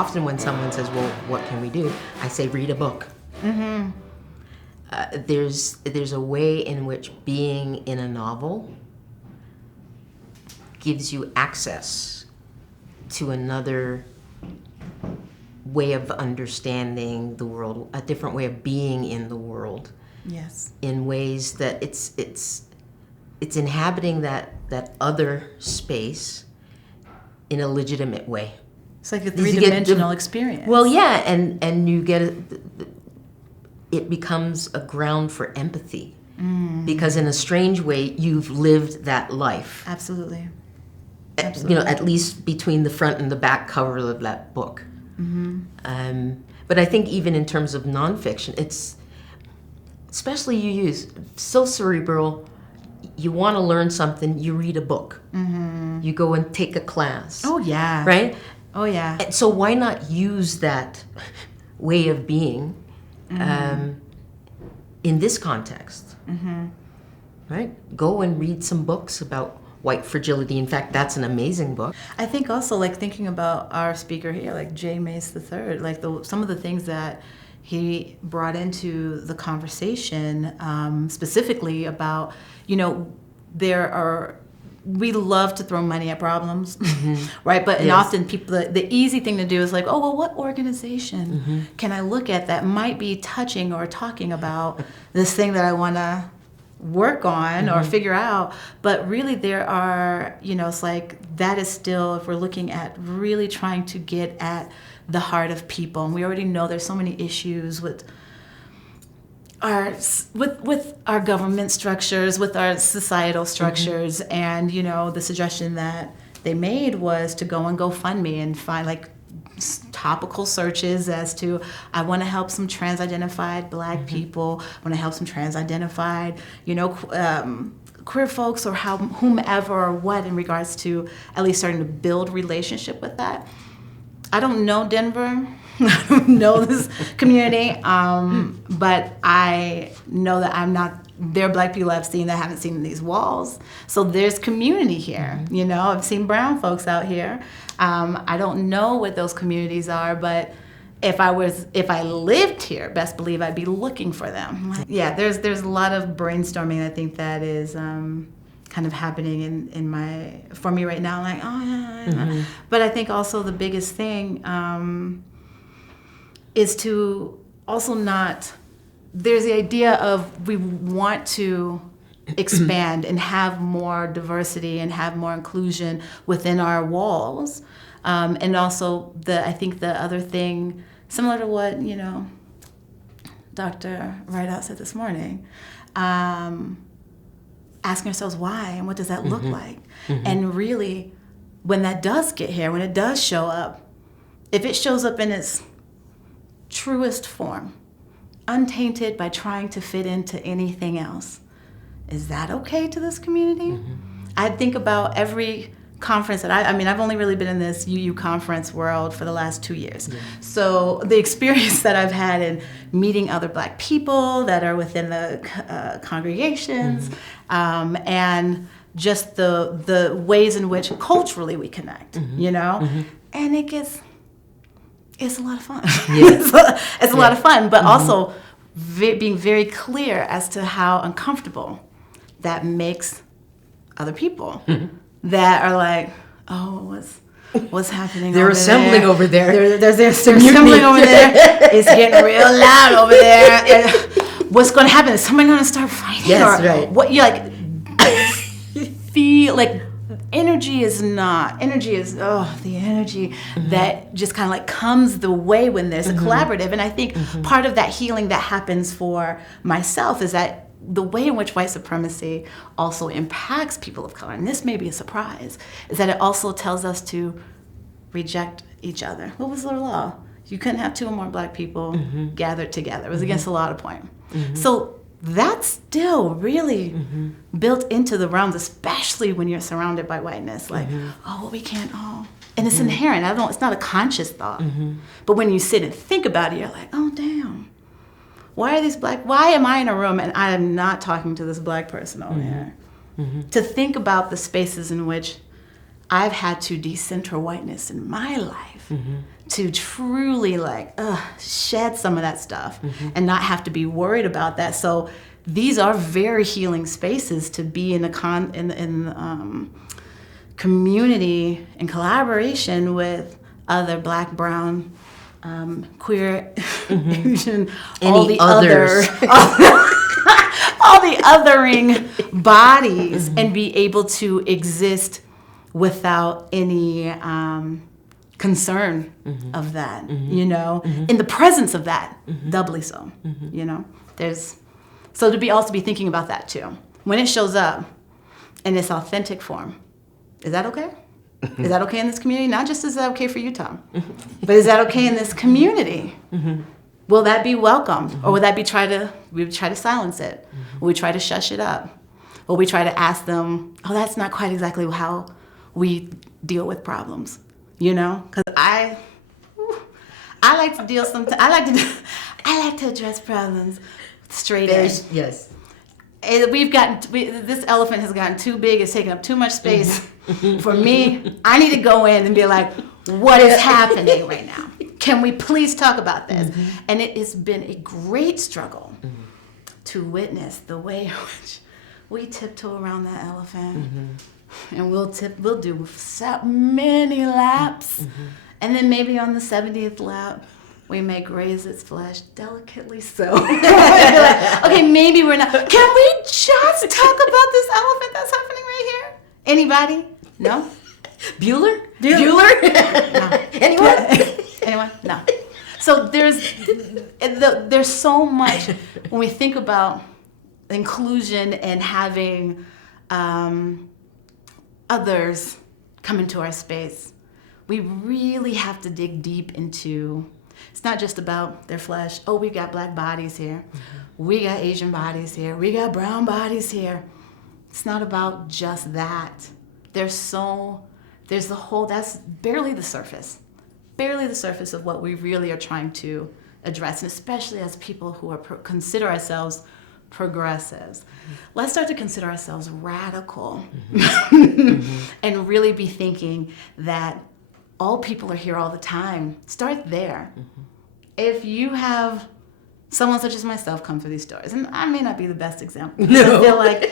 often when someone says, well, what can we do? I say, read a book. Mm-hmm. There's a way in which being in a novel gives you access to another way of understanding the world, a different way of being in the world. Yes. In ways that it's inhabiting that other space in a legitimate way. It's like a three-dimensional experience. Well, yeah, and you get it becomes a ground for empathy. Because in a strange way, you've lived that life. Absolutely. You know, at least between the front and the back cover of that book. Mm-hmm. But I think even in terms of nonfiction, it's, especially you use so cerebral, you want to learn something, you read a book. Mm-hmm. You go and take a class. Oh, yeah. Right? Oh, yeah. And so why not use that way of being in this context? Mm-hmm. Right? Go and read some books about white fragility. In fact, that's an amazing book. I think also, like, thinking about our speaker here, like J. Mace III, like some of the things that he brought into the conversation, specifically about, you know, we love to throw money at problems, right? But and often people, the easy thing to do is like, oh, well, what organization can I look at that might be touching or talking about this thing that I want to work on or figure out? But really there are, you know, it's like that is still, if we're looking at really trying to get at the heart of people, and we already know there's so many issues with our government structures, with our societal structures, and, you know, the suggestion that they made was to go on GoFundMe and find like topical searches as to, I want to help some trans-identified Black people, I want to help some trans-identified, you know, queer folks, or whomever or what, in regards to at least starting to build relationship with that. I don't know Denver. I don't know this community, but I know that there are Black people I've seen that I haven't seen in these walls. So there's community here. You know, I've seen brown folks out here. I don't know what those communities are, but if I lived here, best believe I'd be looking for them. Yeah, there's a lot of brainstorming. I think that is kind of happening for me right now. Like, oh yeah. But I think also the biggest thing is to also not. There's the idea of we want to expand and have more diversity and have more inclusion within our walls, and also I think the other thing, similar to what, you know, Dr. Wite-out said this morning, asking ourselves why and what does that look like, and really, when that does get here, when it does show up, if it shows up in its truest form, untainted by trying to fit into anything else, is that okay to this community? I think about every conference that I've only really been in this UU conference world for the last 2 years. So the experience that I've had in meeting other Black people that are within the congregations, and just the ways in which culturally we connect, you know, and it's a lot of fun. It's a lot of fun, but also being very clear as to how uncomfortable that makes other people that are like, oh, what's happening? They're assembling over there. They're assembling over there. It's getting real loud over there. And what's going to happen? Is somebody going to start fighting? Yes, right. What you like? Feel like. Energy is the energy that just kind of like comes the way when there's a collaborative. And I think part of that healing that happens for myself is that the way in which white supremacy also impacts people of color, and this may be a surprise, is that it also tells us to reject each other. What was the law? You couldn't have 2 or more Black people gathered together. It was against the law to point. So that's still really built into the realms, especially when you're surrounded by whiteness. Like, oh, well, we can't all. And it's inherent. It's not a conscious thought. But when you sit and think about it, you're like, oh, damn. Why am I in a room and I am not talking to this Black person over here? To think about the spaces in which I've had to decenter whiteness in my life to truly shed some of that stuff and not have to be worried about that. So these are very healing spaces to be in community and collaboration with other Black, brown, queer, Asian, all the othering bodies, and be able to exist without any concern of that, in the presence of that, doubly so, so to be thinking about that too. When it shows up in its authentic form, is that okay? Is that okay in this community? Not just is that okay for you, Tom, but is that okay in this community? Will that be welcomed, or will that be we try to silence it? Will we try to shush it up? Will we try to ask them, oh, that's not quite exactly how we deal with problems, Because I like to deal sometimes. I like to address problems straight in. Yes. This elephant has gotten too big. It's taking up too much space for me. I need to go in and be like, what is happening right now? Can we please talk about this? And it has been a great struggle to witness the way in which we tiptoe around that elephant. And we'll do so many laps. And then maybe on the 70th lap, we may graze its flesh delicately so. Okay, maybe we're not. Can we just talk about this elephant that's happening right here? Anybody? No? Bueller? No. Anyone? Anyone? No. So there's so much when we think about inclusion and having others come into our space. We really have to dig deep into. It's not just about their flesh. Oh, we got Black bodies here. We got Asian bodies here. We got brown bodies here. It's not about just that. There's the whole, that's barely the surface of what we really are trying to address, and especially as people who consider ourselves progressives. Let's start to consider ourselves radical and really be thinking that all people are here all the time. Start there. If you have someone such as myself come through these doors, and I may not be the best example, no. I feel like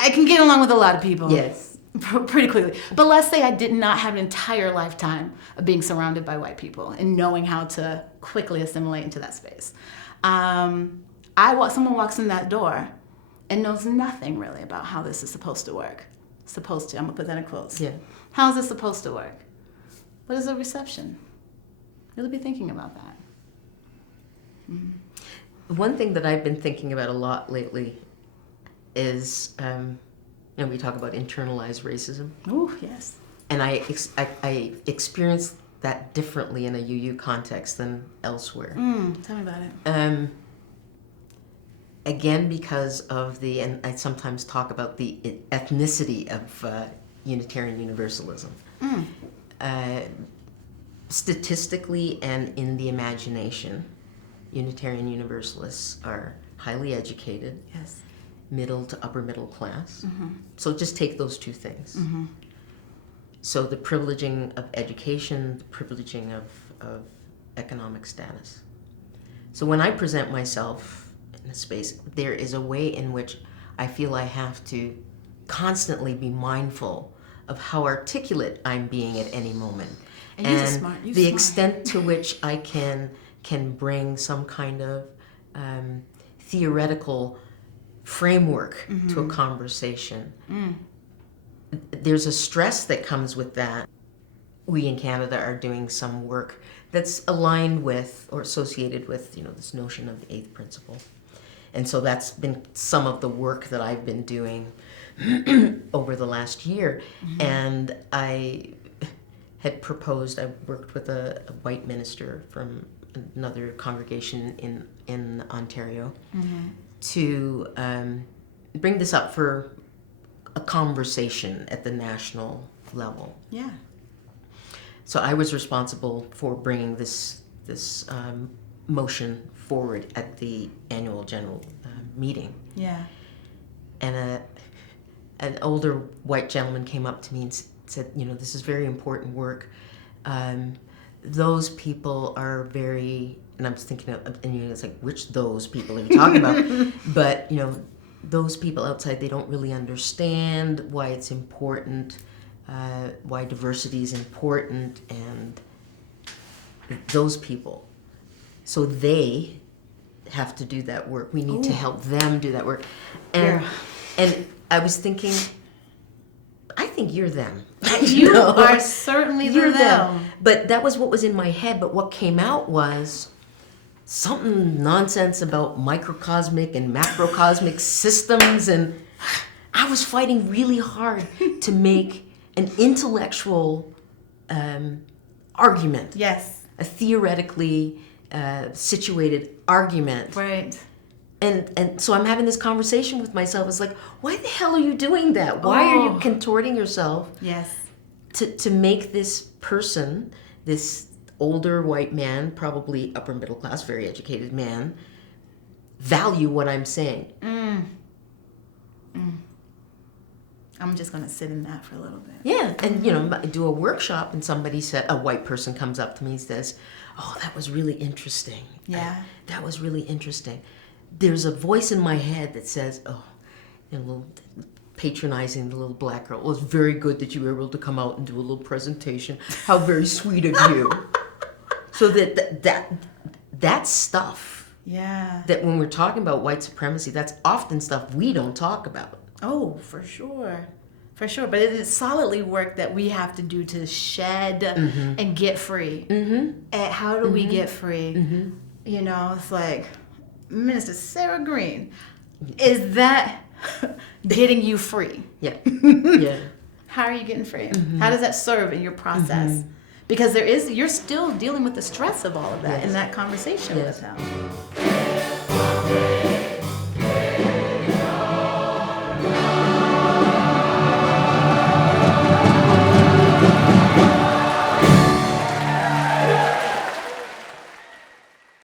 I can get along with a lot of people. Yes. Pretty quickly. But let's say I did not have an entire lifetime of being surrounded by white people and knowing how to quickly assimilate into that space. Someone walks in that door and knows nothing really about how this is supposed to work. I'm going to put that in quotes. Yeah. How is this supposed to work? What is a reception? Really be thinking about that. One thing that I've been thinking about a lot lately is, we talk about internalized racism. Oh, yes. And I experience that differently in a UU context than elsewhere. Tell me about it. Again, because of and I sometimes talk about the ethnicity of Unitarian Universalism. Statistically and in the imagination, Unitarian Universalists are highly educated, yes, middle to upper middle class. So just take those two things. So the privileging of education, the privileging of economic status. So when I present myself in a space, there is a way in which I feel I have to constantly be mindful of how articulate I'm being at any moment. And the extent to which I can bring some kind of theoretical framework to a conversation. There's a stress that comes with that. We in Canada are doing some work that's aligned with or associated with, this notion of the eighth principle. And so that's been some of the work that I've been doing over the last year. And I had proposed, I worked with a white minister from another congregation in Ontario to bring this up for a conversation at the national level. Yeah. So I was responsible for bringing this motion forward at the annual general meeting. Yeah. And an older white gentleman came up to me and said, this is very important work. those people are very, and I'm just thinking of, and it's like, which those people are you talking about? But, those people outside, they don't really understand why it's important, why diversity is important, and those people. So they have to do that work. We need to help them do that work. And I was thinking, I think you're them. You are certainly them. But that was what was in my head. But what came out was something nonsense about microcosmic and macrocosmic systems. And I was fighting really hard to make an intellectual argument. Yes. A theoretically situated argument. Right. And so I'm having this conversation with myself. It's like, why the hell are you doing that? Why are you contorting yourself? Yes. To make this person, this older white man, probably upper middle class, very educated man, value what I'm saying. I'm just going to sit in that for a little bit. Yeah, and do a workshop, and a white person comes up to me and says, "Oh, that was really interesting." Yeah. That was really interesting. There's a voice in my head that says, "Oh," a little patronizing the little black girl. "Well, it's very good that you were able to come out and do a little presentation. How very sweet of you." So that stuff. Yeah. That when we're talking about white supremacy, that's often stuff we don't talk about. Oh, for sure. For sure. But it is solidly work that we have to do to shed and get free. And how do we get free? It's like, Minister Sarah Green, is that getting you free? Yeah. Yeah. How are you getting free? How does that serve in your process? Because you're still dealing with the stress of all of that in that conversation with him.